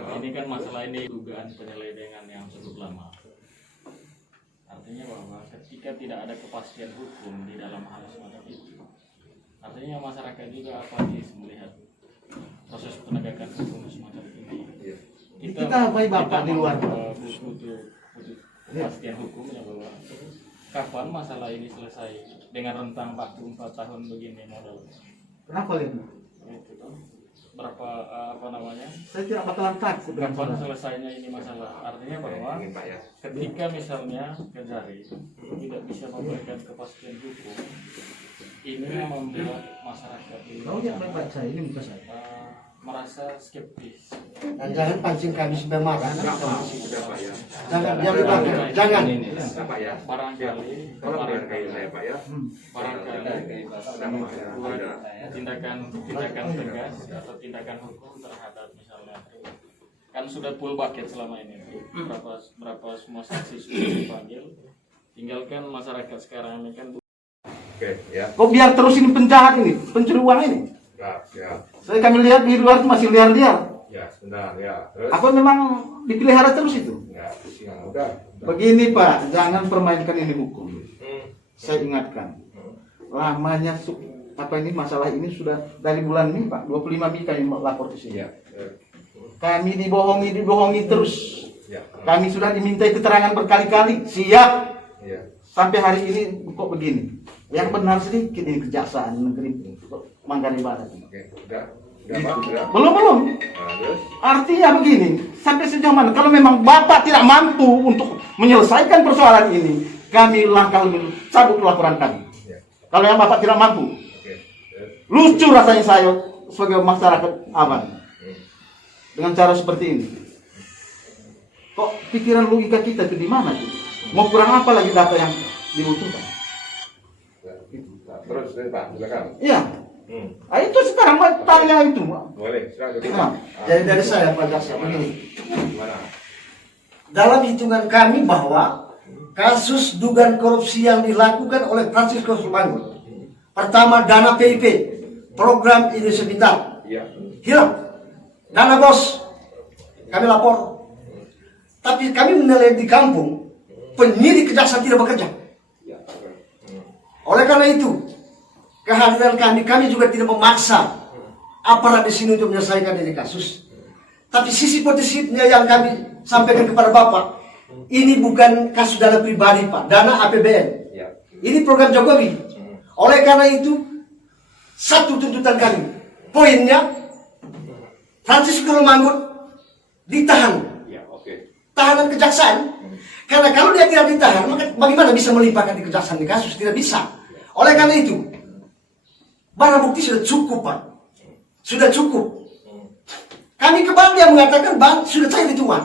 Ini kan masalah ini dugaan penyelewengan yang cukup lama. Artinya bahwa ketika tidak ada kepastian hukum di dalam hal semacam itu, artinya masyarakat juga apatis melihat proses penegakan hukum semacam ini. Kita apa Bapak di luar? Butuh kepastian hukumnya bahwa kapan masalah ini selesai dengan rentang waktu 4 tahun begini modal. Kenapa itu? Itu kan berapa Saya tidak bakalan takut dengan kapan saudara. selesainya ini masalah. Artinya bahwa ketika misalnya Kejari tidak bisa memberikan kepastian hukum, ini yang membuat masyarakat di Kau yang membaca ini muka saya. merasa skeptis. Dan jangan pancing kami sampai marah. Jangan Jangan. Pak ya. Barangkali Tolong dihargai saya Pak ya. barangkali buat tindakan tegas atau tindakan hukum terhadap misalnya kan sudah full bucket selama ini berapa semua saksi sudah dipanggil, tinggalkan masyarakat sekarang ini kan. Oke ya. Kok biar terus ini penjahat ini, pencuri uang ini? Ya. Kami lihat di luar itu masih liar-liar. Ya, sebentar ya. Terus Apa memang dipelihara terus itu? ya, udah. Begini Pak, jangan permainkan ini hukum. Hmm. Saya ingatkan, lamanya masalah ini sudah dari bulan ini Pak, 25 Mei kami lapor ke sini. Iya. Kami dibohongi terus. Ya. Kami sudah dimintai keterangan berkali-kali, siap. Iya. Sampai hari ini kok begini. Yang benar sedikit ini kejaksaan negeri Manggarai Barat. Oke, udah Pak, udah. Belum. Nah, terus Artinya begini, sampai sejauh mana kalau memang Bapak tidak mampu untuk menyelesaikan persoalan ini, kami langkah lebih cabut laporan kami. ya. Kalau yang Bapak tidak mampu, Oke. Terus lucu rasanya saya sebagai masyarakat aman hmm. dengan cara seperti ini. Kok pikiran logika kita itu di mana sih? Mau kurang apa lagi data yang dibutuhkan? Terus Pak, silakan. Iya. Hmm. Itu sekarang mau tanya itu. Boleh, silakan. Nah, Jadi dari saya Pak Jaksa begini. Gimana? Dalam hitungan kami bahwa kasus dugaan korupsi yang dilakukan oleh Francisco Sumangun, pertama dana PIP, program Indonesia Pintar, Iya. hilang. Dana bos, kami lapor. Tapi kami menilai di kampung, penyidik kejaksaan tidak bekerja. Ya. Oleh karena itu, kehadiran kami juga tidak memaksa aparat di sini untuk menyelesaikan ini kasus. Tapi sisi positifnya yang kami sampaikan kepada Bapak, ini bukan kasus dana pribadi Pak, dana APBN. Ya. Ini program Jokowi. Oleh karena itu, satu tuntutan kami, poinnya, Francisco Romangun ditahan, Ya, oke. tahanan kejaksaan. Karena kalau dia tidak ditahan, maka bagaimana bisa melimpahkan di kejaksaan di kasus? Tidak bisa. Oleh karena itu, barang bukti sudah cukup Pak, sudah cukup. Kami kembali yang mengatakan bang sudah cair itu uang.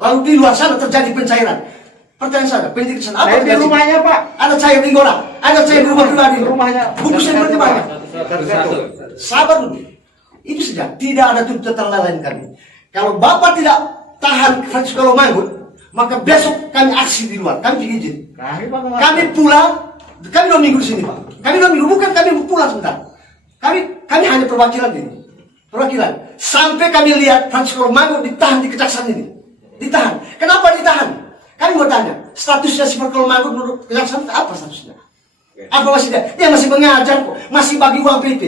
Lalu di luar sana terjadi pencairan. Pertanyaan saya, penyidik di sana apa? di rumahnya Pak. Ada cair di Gola, ada cair di rumah pribadi. Rumahnya. Bungkusnya berarti banyak. Satu. Sabar dulu. Itu saja. Tidak ada tuntutan lain kami. Kalau Bapak tidak tahan Francisco Romangun, maka besok kami aksi di luar. Kami izin. Kami pulang. Kami 2 minggu di sini Pak. Kami 2 minggu, bukan kami pulang sebentar. Kami hanya perwakilan ini. Perwakilan. Sampai kami lihat Francisco Romangun ditahan di kejaksaan ini. Ditahan. Kenapa ditahan? Kami mau tanya, statusnya si Francisco Romangun menurut kejaksaan apa statusnya? Apa masih dia masih mengajar kok, masih bagi uang PIP.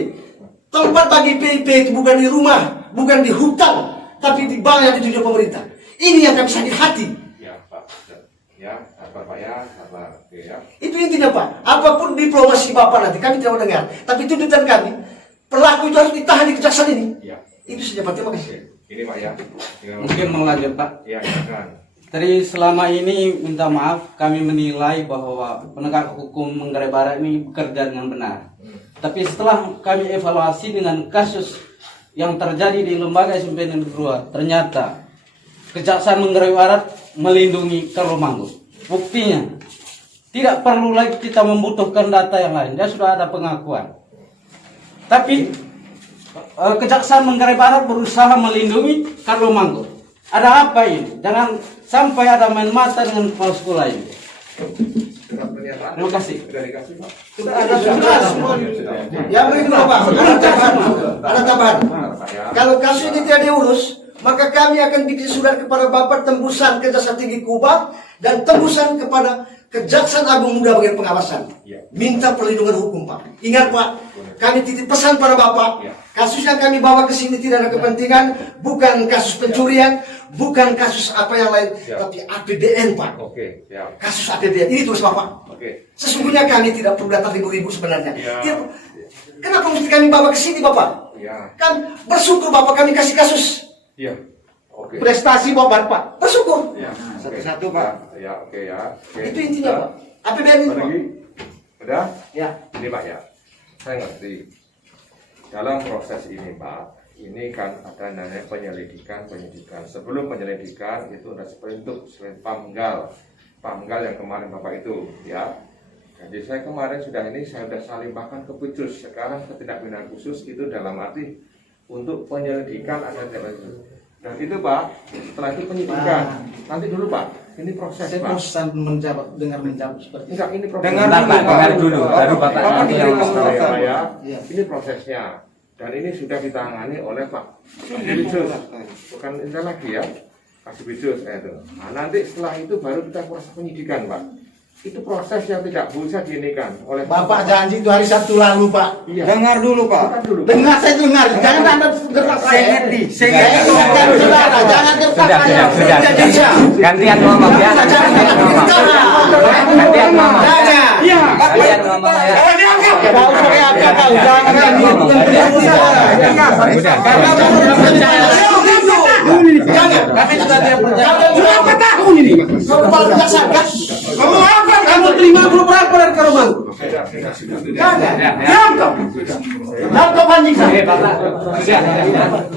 Tempat bagi PIP itu bukan di rumah, bukan di hutan, tapi di bank yang dituju pemerintah. Ini yang kami sakit hati. Ya, Pak. Ya, sabar Pak ya, sabar. Oke ya. Itu intinya Pak. Apapun diplomasi Bapak nanti kami tidak mendengar. Tapi tuntutan kami, pelaku itu harus ditahan di kejaksaan ini. Ya. Itu saja Pak. Terima kasih. Ini Pak ya. Mungkin mau lanjut Pak. Ya, silakan. Dari selama ini minta maaf kami menilai bahwa penegak hukum Manggarai Barat ini bekerja dengan benar. Tapi setelah kami evaluasi dengan kasus yang terjadi di lembaga SMP Negeri 2, ternyata Kejaksaan Manggarai Barat melindungi Romangun. Buktinya tidak perlu lagi kita membutuhkan data yang lain. Dia sudah ada pengakuan. Tapi Kejaksaan Manggarai Barat berusaha melindungi Romangun. Ada apa ini? Jangan sampai ada main mata dengan kepala sekolah ini. Terima kasih. Sudah dikasih Pak. Sudah ada semua. Yang berikutnya Pak, ada tambahan. Kalau kasus ini tidak diurus, maka kami akan bikin surat kepada Bapak tembusan Kejaksaan Tinggi Kubah dan tembusan kepada Kejaksaan Agung Muda bagian pengawasan. Ya. Minta perlindungan hukum, Pak. Ingat, Pak, kami titip pesan pada Bapak. Ya. Kasus yang kami bawa ke sini tidak ada kepentingan, bukan kasus pencurian, bukan kasus apa yang lain, Ya. tapi APBN, Pak. Oke, ya. Kasus APBN ini terus, Bapak. Oke. Sesungguhnya kami tidak perlu datang ribu-ribu sebenarnya. Ya. Kenapa mesti kami bawa ke sini, Bapak? Ya. Kan bersyukur Bapak kami kasih kasus. Ya. Oke. Prestasi Bapak, Pak. Bersyukur. Ya. Satu-satu, Oke. Pak. Ya, oke ya. Oke. Itu intinya, Pak. APBN itu, Apa Pak. lagi? Udah? Ya. Ini Pak ya. Saya ngerti. Dalam proses ini Pak, ini kan ada namanya penyidikan. Sebelum penyelidikan itu ada seperintuk, pamgal yang kemarin Bapak itu, ya. Jadi saya kemarin saya sudah salimpahkan ke Pucus. Sekarang ke tindak pidana khusus itu dalam arti untuk penyelidikan ada tindak khusus. Dan itu Pak, setelah itu penyidikan. Nanti dulu Pak, ini proses Saya Pak. bosan dengar menjawab seperti itu. Enggak, ini proses. Dengar dulu, baru Bapak nanti yang ya, ya. Iya. Ini prosesnya. Dan ini sudah ditangani oleh Pak Kasibidus. Bukan ini lagi ya. Kasibidus itu. Nah, nanti setelah itu baru kita proses penyidikan, Pak. Itu proses yang tidak bisa diinikan oleh Bapak janji itu hari Sabtu lalu, Pak. Iya. Dengar dulu, Pak. Dengar dulu. Dengar, saya dengar. Jangan Anda gertak saya. Saya ngerti. Saya ingatkan saudara, jangan gertak saya. Sudah. Gantian ngomong ya. Gantian ngomong. Iya. Gantian ngomong ya. Kau saya apa kau? Jangan Jangan. Kami sudah tidak percaya. Berapa tahun ini? Kepala kejaksaan kan? Kamu apa? Kamu terima belum berapa dari Karomang? Jangan. Diam kau. Diam kau anjing saya.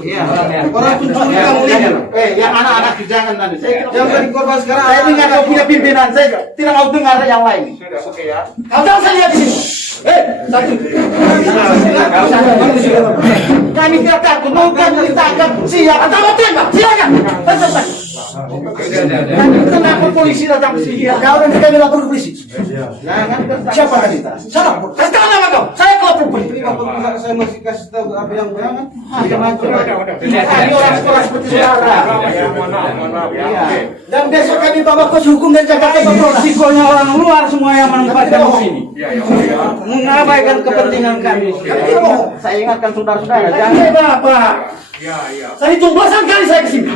Iya. Orang pencuri kamu lihat. Yang anak-anak jangan nanti. Saya Yang jadi korban sekarang. Saya dengar kau punya pimpinan, saya tidak mau dengar yang lain. Sudah oke ya. Kau jangan saya lihat di sini. Satu. Kami tidak takut, mau kami ditangkap, siap atau mau tembak, silakan. Tembak. Kenapa polisi datang ke sini? Kau nanti kami lapor ke polisi. Jangan. Siapa tadi? Saya lapor. Kasih tahu nama kau. Saya kelapor polisi. Ini Bapak, saya masih kasih tahu apa yang jangan. Kami orang sekolah seperti saudara. Mohon maaf ya. Iya. Oke. Dan besok kami bawa ke hukum dan Jakarta. Risikonya orang luar semua yang menempatkan di sini. Iya, ya, oke ya. Mengabaikan kepentingan kami. Saya ingatkan saudara-saudara, jangan Bapak. Iya, iya. Saya hitung belasan kali saya ke sini.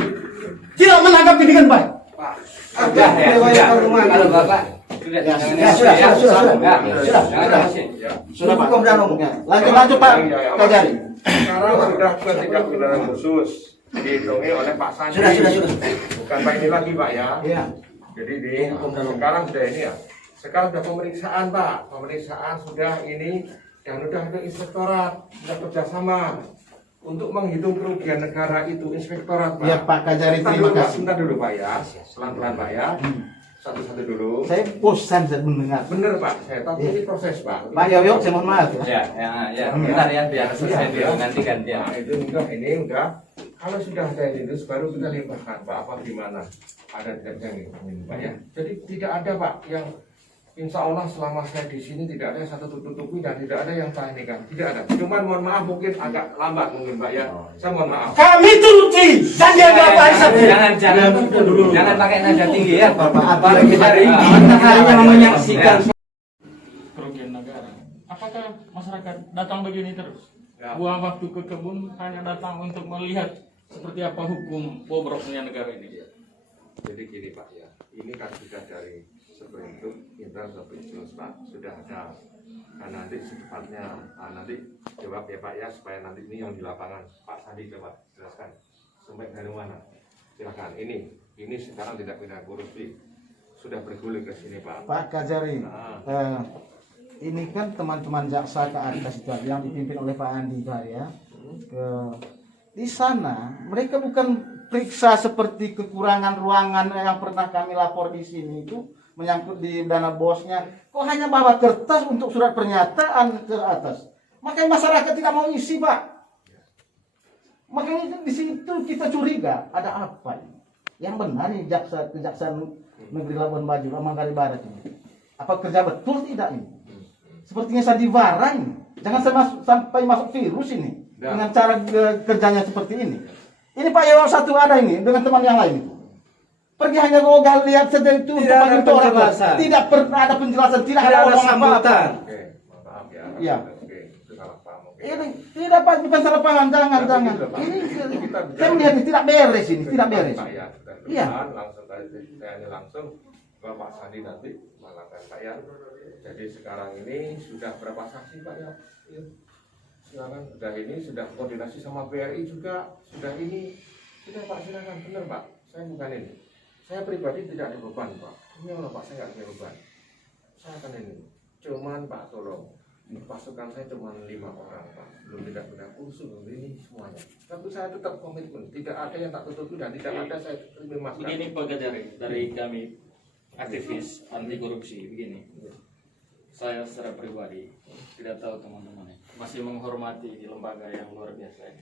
Tidak menanggapi dengan baik. Kalau Bapak Sudah Pak. Lanjut Pak. Kau cari. Sekarang sudah ke tindak pidana khusus dihitungi oleh Pak Sandi. Sudah. Bukan Pak ini lagi Pak ya. Iya. Jadi sekarang sudah ini ya. Sekarang sudah pemeriksaan Pak. Pemeriksaan sudah ini dan sudah ada inspektorat sudah kerjasama untuk menghitung kerugian negara itu inspektorat Pak. Iya Pak Kajari, terima kasih. Sebentar dulu Pak ya. Pelan-pelan Pak ya. Satu-satu dulu. Saya bosan saya mendengar. Bener Pak. Saya tahu ini proses Pak. Pak Yoyo, saya mohon maaf ya. ya, bentar ya biar selesai dulu nanti gantian. Nah, itu ini udah. Kalau sudah ada ini terus baru kita limpahkan Pak apa gimana. Ada tidak yang ini Pak ya. Jadi tidak ada Pak yang insya Allah selama saya di sini tidak ada yang satu tutupi dan tidak ada yang saya ini kan. Tidak ada. Cuman mohon maaf mungkin agak lambat mungkin Pak ya. Saya mohon maaf. Kami turuti janjian Bapak Isabel. Jangan pakai nada tinggi ya Bapak. Apa kita hanya menyaksikan kerugian negara. Apakah masyarakat datang begini terus? Ya. Buang waktu ke kebun hanya datang untuk melihat seperti apa hukum bobroknya negara ini. Jadi gini Pak ya. Ini kan sudah dari sebentuk internal Kapolres Pak sudah ada. Nah, nanti secepatnya nanti jawab ya Pak ya supaya nanti ini yang di lapangan Pak Sandi coba jelaskan sampai dari mana. Silakan ini sekarang tidak pidana korupsi sudah bergulir ke sini Pak. Pak Kajari, ini kan teman-teman jaksa ke atas itu yang dipimpin oleh Pak Andi itu ya. Di sana mereka bukan periksa seperti kekurangan ruangan yang pernah kami lapor di sini itu menyangkut di dana bosnya. Kok hanya bawa kertas untuk surat pernyataan ke atas? Makanya masyarakat tidak mau isi Pak. Makanya di situ kita curiga ada apa ini? Yang benar nih kejaksaan negeri Labuan Bajo, Manggarai Barat ini. Apa kerja betul tidak ini? Sepertinya sandiwara ini. Jangan sampai masuk virus ini dengan cara kerjanya seperti ini. Ini Pak yang satu ada ini dengan teman yang lain. Pergi hanya gogal lihat saja itu Tidak ada itu orang. penjelasan. Tidak pernah ada penjelasan, tidak Tidak ada ngomong apa-apa. sambutan. Oke, maaf ya. Iya. Oke, itu salah paham. Oke. Ini tidak Pak, bukan salah paham, jangan. Ini saya melihat ini tidak beres ini, tidak beres. Pak ya, sudah Iya. depan, langsung tadi saya ini langsung ke Pak Sandi nanti malakan Pak ya. Jadi sekarang ini sudah berapa saksi Pak ya? Iya. Silakan, sudah ini sudah koordinasi sama BRI juga, sudah ini, sudah Pak silakan, benar Pak. Saya bukan ini. Saya pribadi tidak ada beban Pak. Ini Allah Pak, saya nggak punya beban. Saya akan ini. Cuman Pak tolong, pasukan saya cuma 5 orang Pak. Belum tidak punya kursus, belum ini semuanya. Tapi saya tetap komitmen. Tidak ada yang tak tutupi dan tidak ada saya terima masker. Begini Pak Gajari, dari kami aktivis anti korupsi begini. Saya secara pribadi tidak tahu teman-teman masih menghormati di lembaga yang luar biasa ini.